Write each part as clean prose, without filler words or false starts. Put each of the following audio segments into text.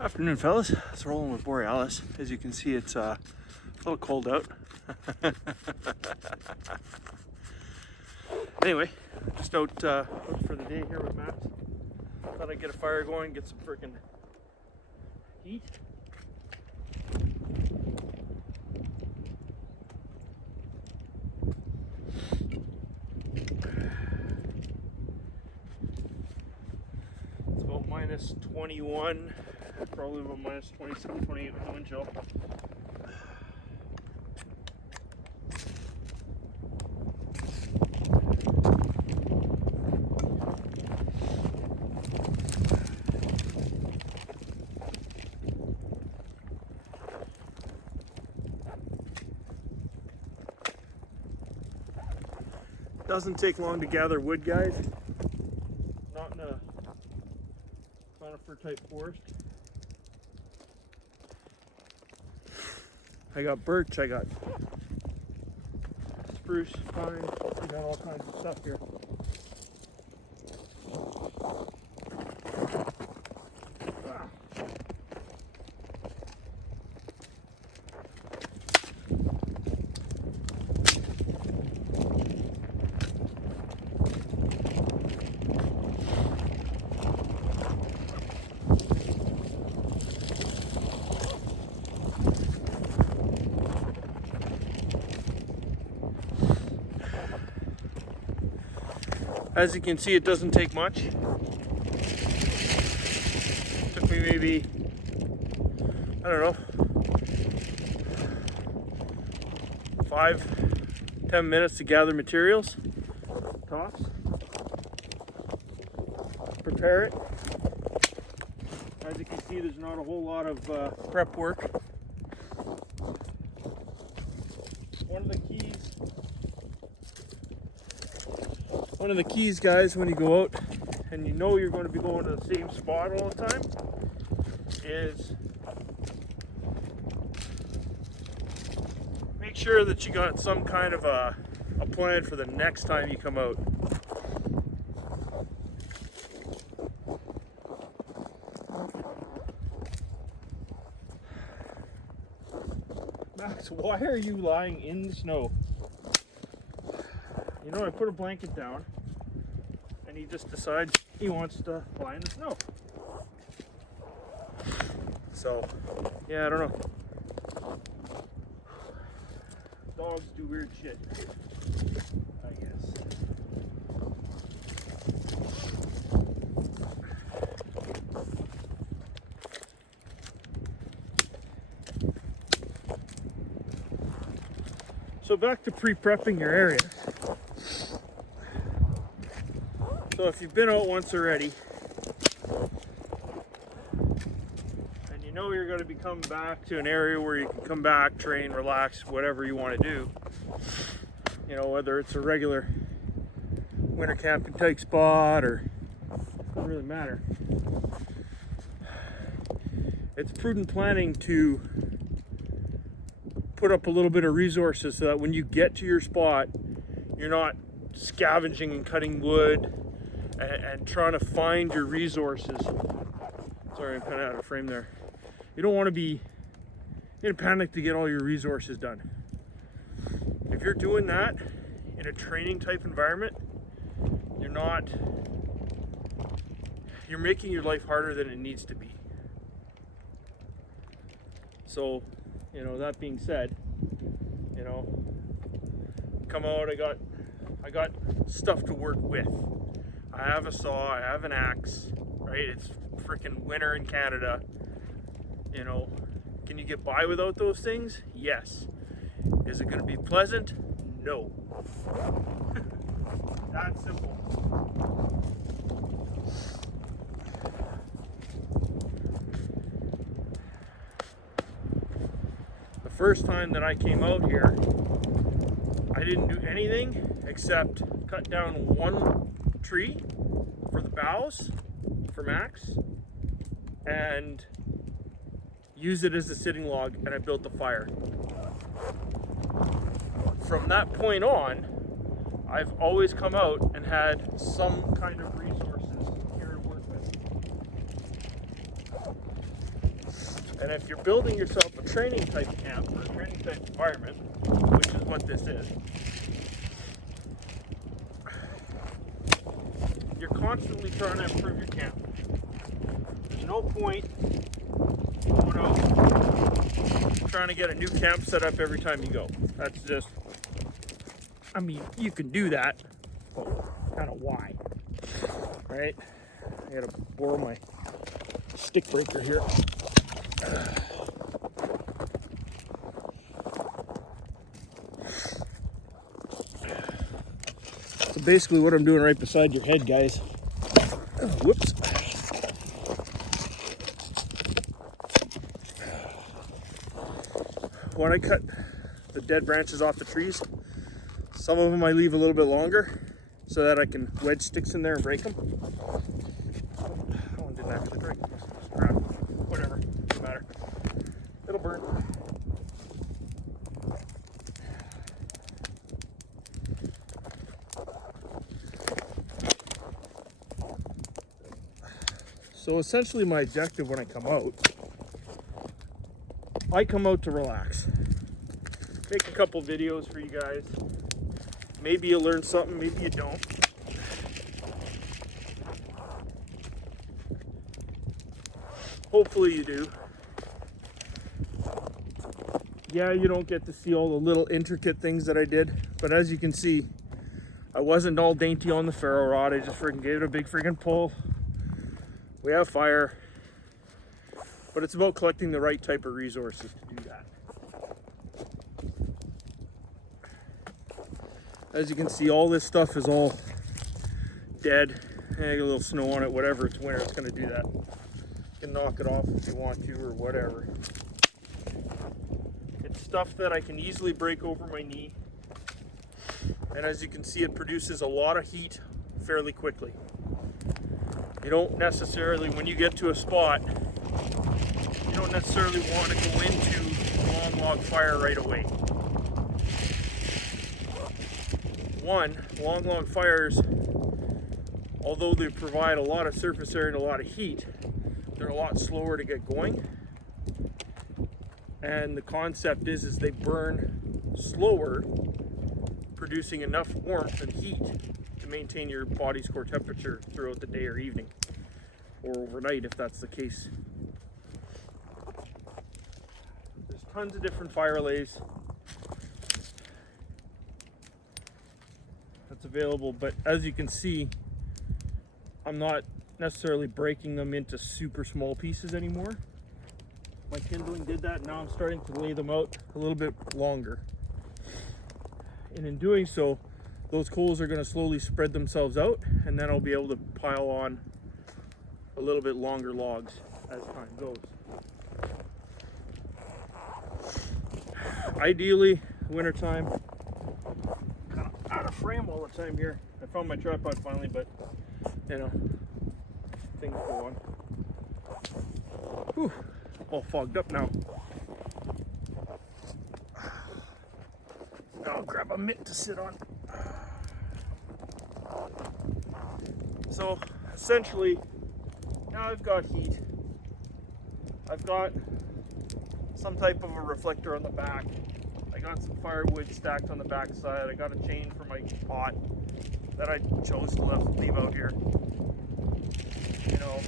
Afternoon, fellas. It's rolling with Borealis. As you can see, it's a little cold out. Anyway, just out for the day here with Matt. Thought I'd get a fire going, get some freaking heat. It's about minus 21. Probably about minus 27, 28 with the wind chill. Doesn't take long to gather wood, guys. Not in a conifer type forest. I got birch, I got spruce, pine, I got all kinds of stuff here. As you can see, it doesn't take much. Took me maybe, I don't know, 5-10 minutes to gather materials, tops, prepare it. As you can see, there's not a whole lot of prep work. One of the keys, guys, when you go out and you know you're going to be going to the same spot all the time is make sure that you got some kind of a plan for the next time you come out. Max, why are you lying in the snow? You know, I put a blanket down and he just decides he wants to lie in the snow. So, yeah, I don't know. Dogs do weird shit, I guess. So back to pre-prepping your area. So if you've been out once already, and you know you're going to be coming back to an area where you can come back, train, relax, whatever you want to do, you know, whether it's a regular winter camping type spot or it doesn't really matter. It's prudent planning to put up a little bit of resources so that when you get to your spot, you're not scavenging and cutting wood and trying to find your resources. Sorry, I'm kind of out of frame there. You don't want to be in a panic to get all your resources done. If you're doing that in a training type environment, you're making your life harder than it needs to be. So, you know, that being said, you know, come out, I got stuff to work with. I have a saw, I have an axe, right? It's freaking winter in Canada. You know, can you get by without those things? Yes. Is it going to be pleasant? No. That's simple. The first time that I came out here, I didn't do anything except cut down one tree for the boughs for Max and use it as a sitting log, and I built the fire. From that point on, I've always come out and had some kind of resources here to work with. And if you're building yourself a training type camp or a training type environment, which is what this is, you're constantly trying to improve your camp. There's no point going out trying to get a new camp set up every time you go. That's just, I mean, you can do that, but kind of why, right? I gotta borrow my stick breaker here. So basically what I'm doing right beside your head, guys. Whoops. When I cut the dead branches off the trees, some of them I leave a little bit longer so that I can wedge sticks in there and break them. That one didn't actually break. Crap. Whatever. Doesn't matter. It'll burn. So essentially my objective when I come out to relax. Make a couple videos for you guys. Maybe you learn something, maybe you don't. Hopefully you do. Yeah, you don't get to see all the little intricate things that I did, but as you can see, I wasn't all dainty on the ferro rod. I just freaking gave it a big freaking pull. We have fire, but it's about collecting the right type of resources to do that. As you can see, all this stuff is all dead. I got a little snow on it, whatever, it's winter, it's gonna do that. You can knock it off if you want to or whatever. It's stuff that I can easily break over my knee. And as you can see, it produces a lot of heat fairly quickly. You don't necessarily, when you get to a spot, you don't necessarily want to go into long log fire right away. One, long log fires, although they provide a lot of surface area and a lot of heat, they're a lot slower to get going. And the concept is they burn slower, producing enough warmth and heat to maintain your body's core temperature throughout the day or evening, or overnight if that's the case. There's tons of different fire relays that's available, but as you can see, I'm not necessarily breaking them into super small pieces anymore. My kindling did that, now I'm starting to lay them out a little bit longer. And in doing so, those coals are going to slowly spread themselves out, and then I'll be able to pile on a little bit longer logs as time goes. Ideally, wintertime, kind of out of frame all the time here. I found my tripod finally, but you know, things go on. Whew, all fogged up now. I'll grab a mitt to sit on. So essentially, now I've got heat. I've got some type of a reflector on the back. I got some firewood stacked on the back side. I got a chain for my pot that I chose to leave out here. You know,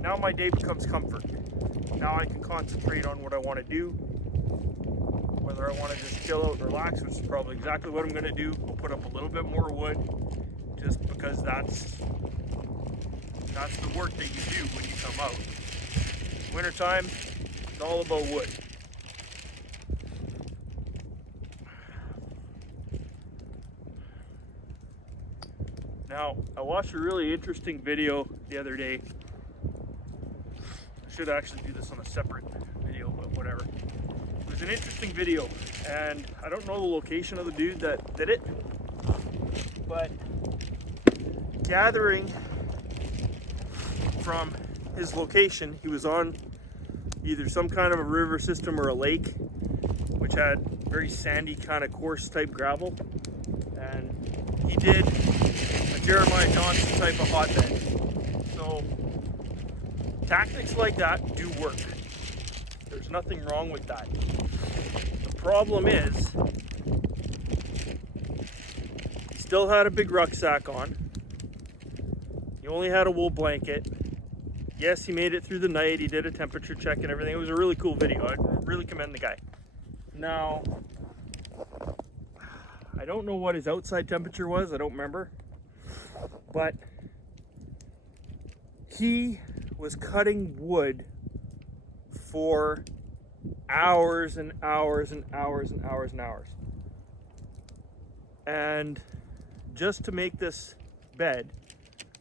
now my day becomes comfort. Now I can concentrate on what I want to do. Whether I want to just chill out and relax, which is probably exactly what I'm going to do. I'll put up a little bit more wood, just because that's the work that you do when you come out. Wintertime, it's all about wood. Now, I watched a really interesting video the other day. I should actually do this on a separate video, but whatever. It was an interesting video, and I don't know the location of the dude that did it, but gathering from his location, he was on either some kind of a river system or a lake, which had very sandy kind of coarse type gravel, and he did a Jeremiah Johnson type of hotbed. So Tactics like that do work. There's nothing wrong with that. The problem is, he still had a big rucksack on. He only had a wool blanket. Yes, he made it through the night. He did a temperature check and everything. It was a really cool video. I really commend the guy. Now, I don't know what his outside temperature was. I don't remember. But he was cutting wood for hours and hours and hours and hours and hours. And just to make this bed,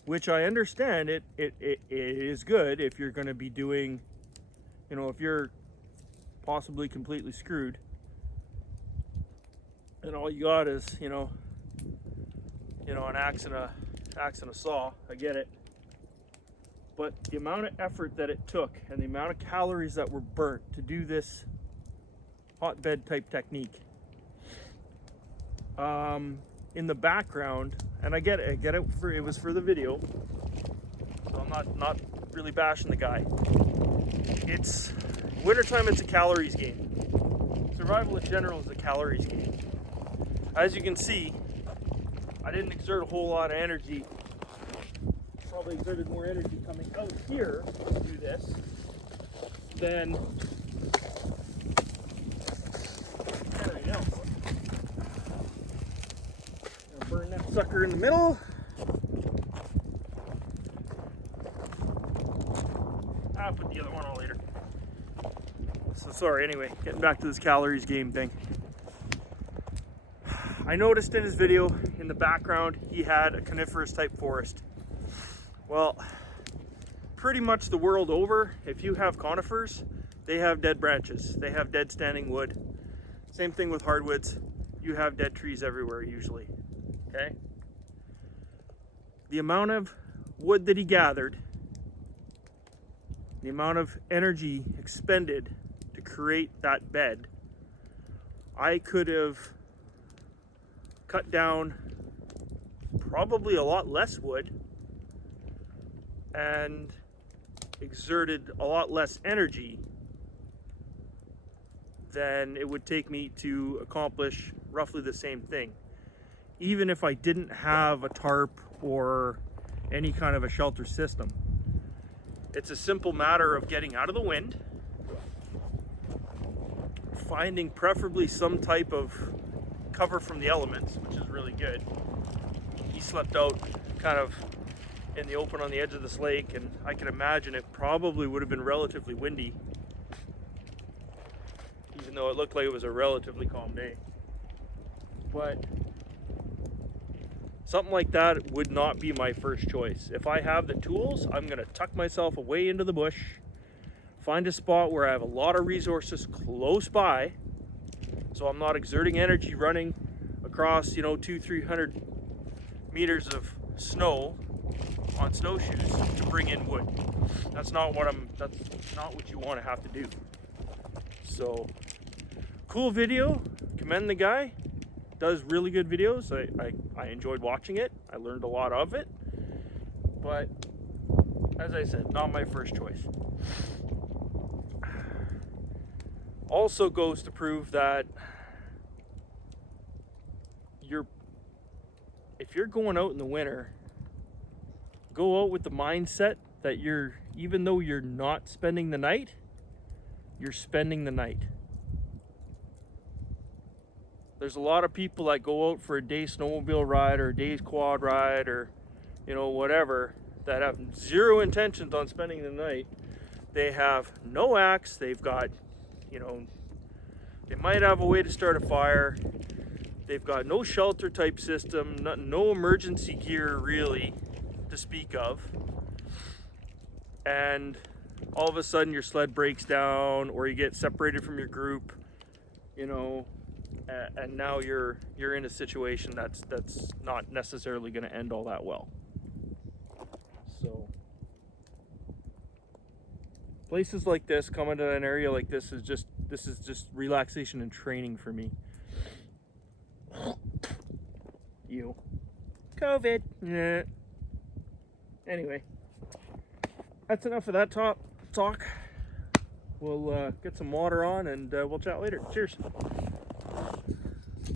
which I understand it is good if you're going to be doing, you know, if you're possibly completely screwed and all you got is, you know, an axe and a saw. I get it. But the amount of effort that it took and the amount of calories that were burnt to do this hotbed type technique, in the background, and I get it, it was for the video, so I'm not really bashing the guy. It's wintertime, it's a calories game. Survival in general is a calories game. As you can see, I didn't exert a whole lot of energy. Probably exerted more energy coming out here to do this than anything else. Gonna burn that sucker in the middle. I'll put the other one on later. So sorry, anyway, getting back to this calories game thing. I noticed in his video, in the background, he had a coniferous type forest. Well, pretty much the world over, if you have conifers, they have dead branches. They have dead standing wood. Same thing with hardwoods. You have dead trees everywhere usually, okay? The amount of wood that he gathered, the amount of energy expended to create that bed, I could have cut down probably a lot less wood and exerted a lot less energy than it would take me to accomplish roughly the same thing, even if I didn't have a tarp or any kind of a shelter system. It's a simple matter of getting out of the wind, finding preferably some type of cover from the elements, which is really good. He slept out kind of in the open on the edge of this lake, and I can imagine it probably would have been relatively windy, even though it looked like it was a relatively calm day. But something like that would not be my first choice. If I have the tools, I'm gonna tuck myself away into the bush, find a spot where I have a lot of resources close by, so I'm not exerting energy running across, 200-300 meters of snow on snowshoes to bring in wood. That's not what you want to have to do. So, cool video. Commend the guy. Does really good videos. I enjoyed watching it. I learned a lot of it. But as I said, not my first choice. Also goes to prove that if you're going out in the winter, go out with the mindset that even though you're not spending the night, you're spending the night. There's a lot of people that go out for a day snowmobile ride or a day's quad ride or, whatever, that have zero intentions on spending the night. They have no axe. They've got, they might have a way to start a fire. They've got no shelter type system, no emergency gear really to speak of. And all of a sudden your sled breaks down or you get separated from your group, and now you're in a situation that's not necessarily going to end all that well. So places like this, coming to an area like this is just relaxation and training for me. You COVID. Yeah. Anyway, that's enough of that talk. We'll get some water on and we'll chat later. Cheers.